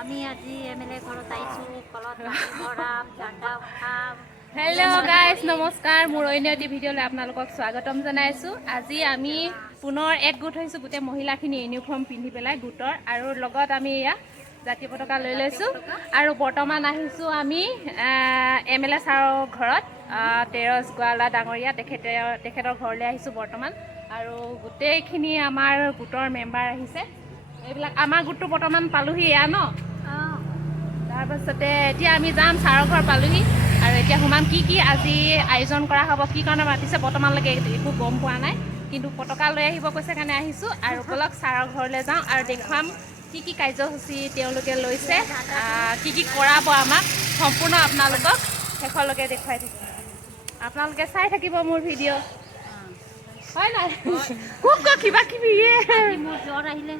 আমি আজি এমএলএ ঘৰত আহিছোঁ কলত মাটি ভৰাম ঝাণ্ডা উঠাম। হেল্ল' গাইজ নমস্কাৰ, মোৰ অন্য এটি ভিডিঅ'লৈ আপোনালোকক স্বাগতম জনাইছোঁ। আজি আমি পুনৰ একগোট হৈছোঁ গোটেই মহিলাখিনি ইউনিফৰ্ম পিন্ধি পেলাই গোটৰ, আৰু লগত আমি এয়া জাতীয় পতাকা লৈ লৈছোঁ। আৰু বৰ্তমান আহিছোঁ আমি এমএলএ ছাৰৰ ঘৰত, তেৰছ গোৱালা ডাঙৰীয়া তেখেতৰ ঘৰলৈ আহিছোঁ বৰ্তমান। আৰু গোটেইখিনি আমাৰ গোটৰ মেম্বাৰ আহিছে। এইবিলাক আমাৰ গোটটো বৰ্তমান পালোহি এয়া ন। তাৰপাছতে এতিয়া আমি যাম, ছাৰৰ ঘৰ পালোহি আৰু এতিয়া সোমাম। কি আজি আয়োজন কৰা হ'ব, কি কাৰণে মাতিছে বৰ্তমানলৈকে একো গম পোৱা নাই, কিন্তু পতাকা লৈ আহিব কৈছে কাৰণে আহিছোঁ। আৰু বলক ছাৰৰ ঘৰলৈ যাওঁ আৰু দেখুৱাম কি কাৰ্যসূচী তেওঁলোকে লৈছে, কি কৰাব আমাক, সম্পূৰ্ণ আপোনালোকক শেষলৈকে দেখুৱাই থাকিম। আপোনালোকে চাই থাকিব মোৰ ভিডিঅ', হয় নাই? খুব কিবা কিবি মোৰ জ্বৰ আহিলে,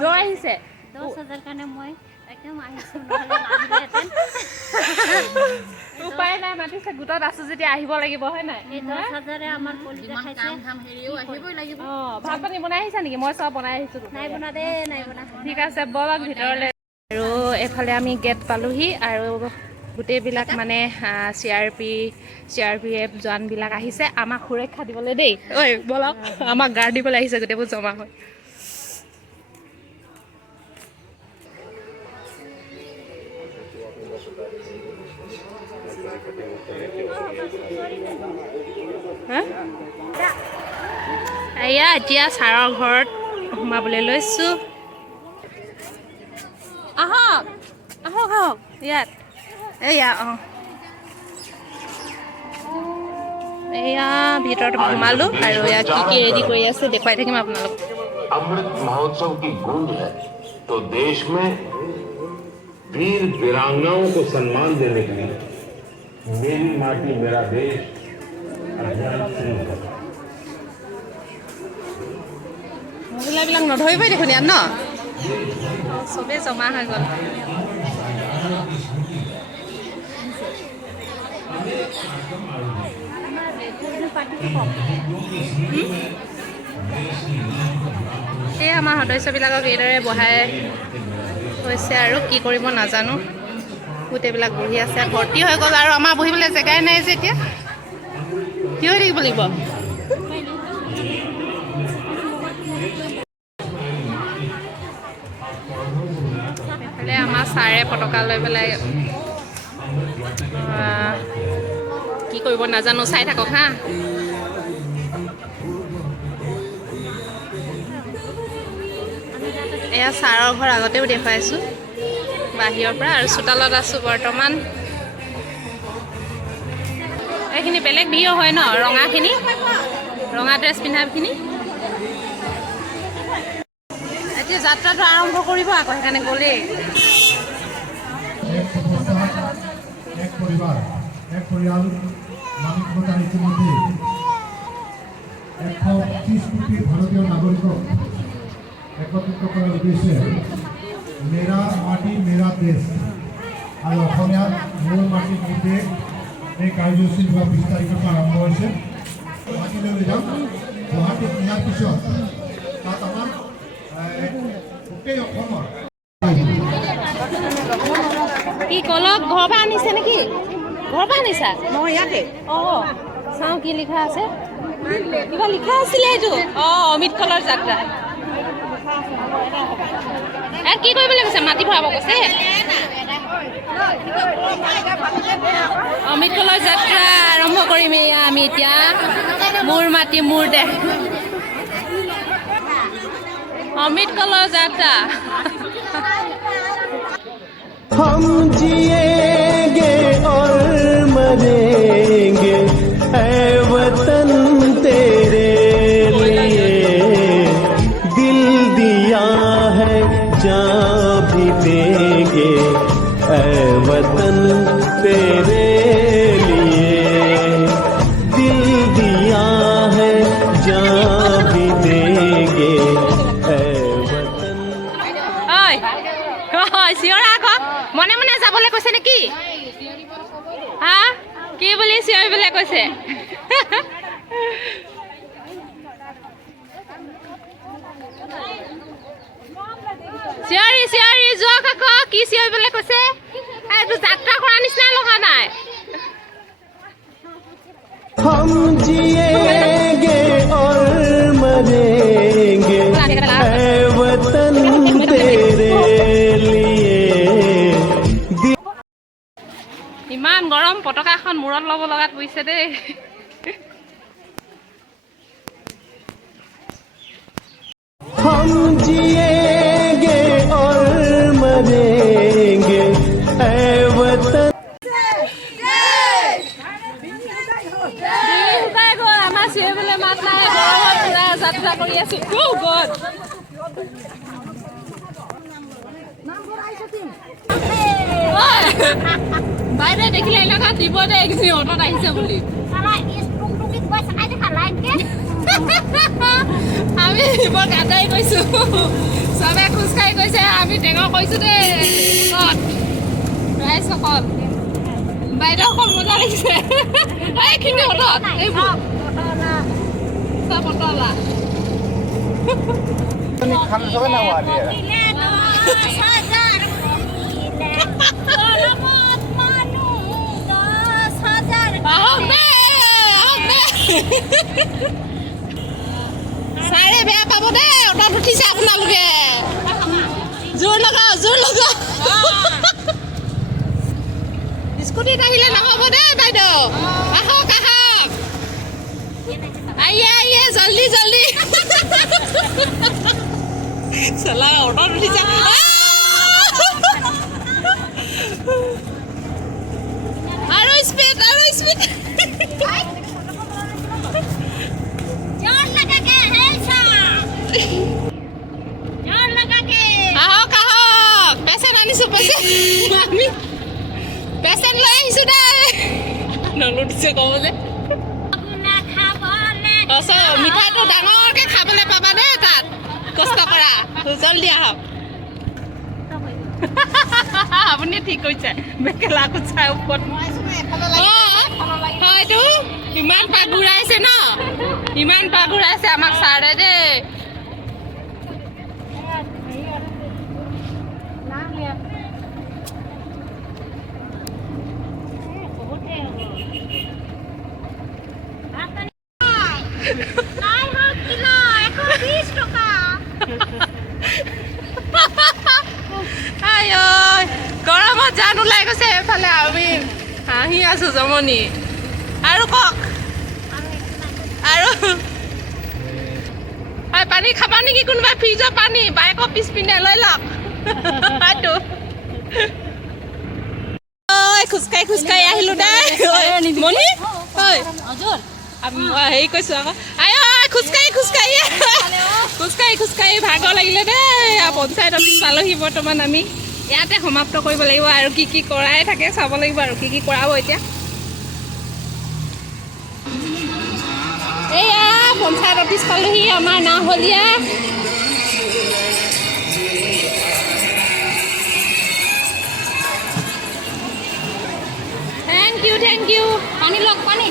জ্বৰ আহিছে 10,000 কাৰণে মই একদম আহিছোঁ, নহ'লে নাহিলেহেঁতেন। উপায় নাই, মাতিছে গোটত আছোঁ যেতিয়া আহিব লাগিব, হয় নাই? এই 10,000 আমাৰ কলিজা খাইছে। ভাত পানী বনাই আহিছা নেকি? মই চব বনাই আহিছোঁ। নাই বনা দে, নাই বনা। ঠিক আছে, বলক ভিতৰলৈ। আৰু এইফালে আমি গেট পালোহি আৰু গোটেইবিলাক মানে CRPF জোৱানবিলাক আহিছে আমাক সুৰক্ষা দিবলৈ দেই। ঐ বলক, আমাক গাৰ্ড দিবলৈ আহিছে গোটেইবোৰ জমা হৈ। এয়া এতিয়া ছাৰৰ ঘৰত সোমাবলৈ লৈছোঁ। আহক আহক আহক, ইয়াত এয়া এয়া ভিতৰত সোমালোঁ আৰু এয়া কি ৰেডি কৰি আছে দেখুৱাই থাকিম আপোনালোক। अमृत महोत्सव की गूंज है तो देश में वीर वीरांगनाओं को सम्मान देने के लिए मेरी माटी मेरा देश अभियान शुरू है। মহিলাবিলাক নধৰিবই দেখোন ইয়াত ন, চবেই জমা হৈ গ'ল। এই আমাৰ সদস্যবিলাকক এইদৰে বহাই হৈছে আৰু কি কৰিব নাজানো, গোটেইবিলাক বহি আছে, ভৰ্তি হৈ গ'ল আৰু আমাৰ বহিবলৈ জেগাই নাই যে এতিয়া থিয় হৈ থাকিব লাগিব। এইফালে আমাৰ ছাৰে পতাকা লৈ পেলাই কি কৰিব নাজানো, চাই থাকক হা। এয়া ছাৰৰ ঘৰ আগতেও দেখুৱাইছোঁ বাহিৰৰ পৰা, আৰু চোতালত আছোঁ বৰ্তমান। এইখিনি বেলেগ ভিউ হয় ন, ৰঙাখিনি, ৰঙা ড্ৰেছ পিন্ধাখিনি। এতিয়া যাত্ৰাটো আৰম্ভ কৰিব আকৌ, সেইকাৰণে গ'লেই। এক পৰিয়াল মানৱতা ইতিমধ্যে 130 কোটি ভাৰতীয় নাগৰিকক একত্ৰিত কৰাৰ উদ্দেশ্যে মেৰা মাটি মেৰা দেশ আৰু অসমীয়াত মোৰ মাটি মোৰ দেশ এই কাৰ্যসূচী 20 তাৰিখৰ পৰা আৰম্ভ হৈছে। মাটিলৈ লৈ যাম গুৱাহাটীত নিয়াৰ পিছত তাত আমাৰ গোটেই অসমৰ কি কলক ঘৰৰ পৰা আনিছে নেকি? ঘৰৰ পৰা আনিছা? মই ইয়াতে চাওঁ কি লিখা আছে, কিবা লিখা আছিলে এইটো। অমিত কলৰ যাত্ৰা। কি কৰিবলৈ কৈছে? মাটি ভৰাব কৈছে। অমিত কলৰ যাত্ৰা আৰম্ভ কৰিম এয়া আমি এতিয়া। মোৰ মাটি মোৰ দেশ, অমিত কলৰ যাত্ৰা। हम जिएंगे और मरेंगे ऐ वतन तेरे लिए, दिल दिया है जान भी देंगे ऐ वतन तेरे लिए, दिल दिया है जान भी देंगे ऐ वतन। চিঞৰা আকৌ, মনে মনে যাবলৈ কৈছে নেকি? হা, কি বুলি চিঞৰিবলৈ কৈছে? চিঞৰি চিঞৰি যোৱা কাক, কি চিঞৰি এখন মূৰত ল'ব লগাত পৰিছে দেই हम जिएंगे और मरेंगे ऐ वतन শুকাই গ'ল আমাৰ চিৰিবলৈ মাত নাই গৰমত পুৰা যাত্ৰা কৰি আছো গ'ল বাইদেউ দেখিলে এনেকুৱা দিব দে এইখিনি অটত আহিছে বুলি আমি বৰ গাদাই কৈছো চবে খোজকাঢ়ি গৈছে আমি টেঙৰ কৈছো দেই ৰাইজ সকল বাইদেউ অকল মজা লাগিছে এইখিনি অটত এইবোৰ চব অটলা চাৰে বেয়া পাব দেই অটত উঠিছে আপোনালোকে জোৰ লগা স্কুটিত আহিলে নহ'ব দেই বাইদেউ আহক আইয়ে জল্দি চলা অটত উঠিছে আৰু স্পীড আহক পেচেণ্ট আনিছো আমি পেচেণ্ট লৈ আহিছো দেই নলুটিছে ক'ব যে মিঠাইটো ডাঙৰকে খাবলৈ পাবা দেই তাত কষ্ট কৰা জল্দি আহক আপুনি ঠিক কৈছে মেখেলা কুচাই ওপৰত হয়তো ইমান পাক ঘূৰাইছে ন আমাক ছাৰে দেই গৰমত জান ওলাই গৈছে এফালে আমি হাঁহি আছো জমনি আৰু কওক আৰু পানী খাবা নেকি কোনোবাই ফ্ৰিজৰ পানী বাইকৰ পিছপিনে লৈ লওক হয়তো খোজকাঢ়ি আহিলো দেই মনি হেৰি কৈছো আকৌ খোজকাঢ়ি ভাগৰ লাগিলে দেই পঞ্চায়ত অফিচ পালোহি বৰ্তমান আমি ইয়াতে সমাপ্ত কৰিব লাগিব আৰু কি কৰাই থাকে চাব লাগিব আৰু কি কৰাব এতিয়া এয়া পঞ্চায়ত অফিচ পালোহি আমাৰ নাহলীয়া থেংক ইউ পানী লওক পানী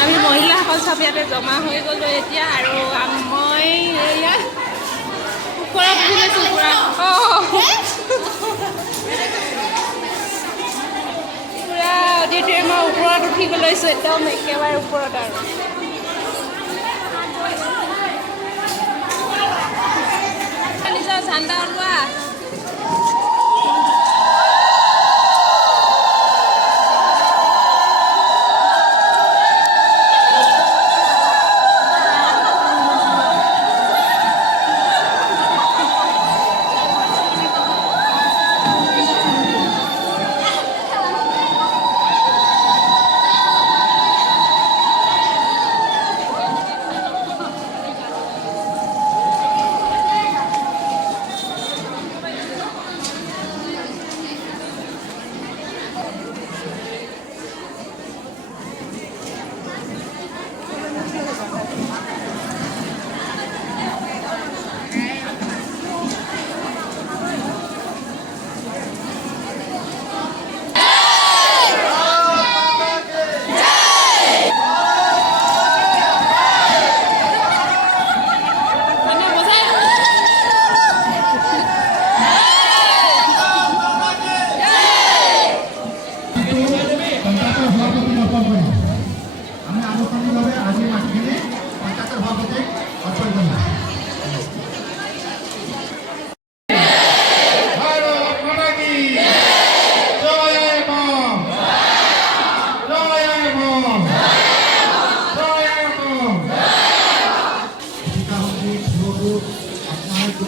আমি মহিলাসকল চব ইয়াতে জমা হৈ গ'লো এতিয়া আৰু মই এয়া ওপৰত উঠি লৈছো পুৰা পুৰা অডিটৰিয়ামৰ ওপৰত উঠি লৈছো একদম একেবাৰে ওপৰত আৰু নিজৰ ঝাণ্ডা ওলোৱা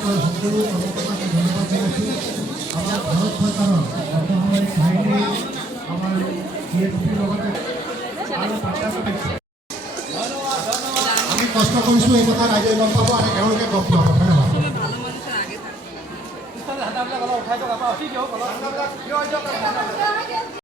কৰা সকলো কৰ্মকৰ্তাক ধন্যবাদ জনাইছোঁ আমাৰ ভাৰত চৰকাৰৰ অসামৰিক বাহিনী আমাৰ CSPৰ লগতে আৰু আমি কষ্ট কৰিছোঁ এই কথা ৰাইজে গম পাব আৰু তেওঁলোকে গম পাব ধন্যবাদ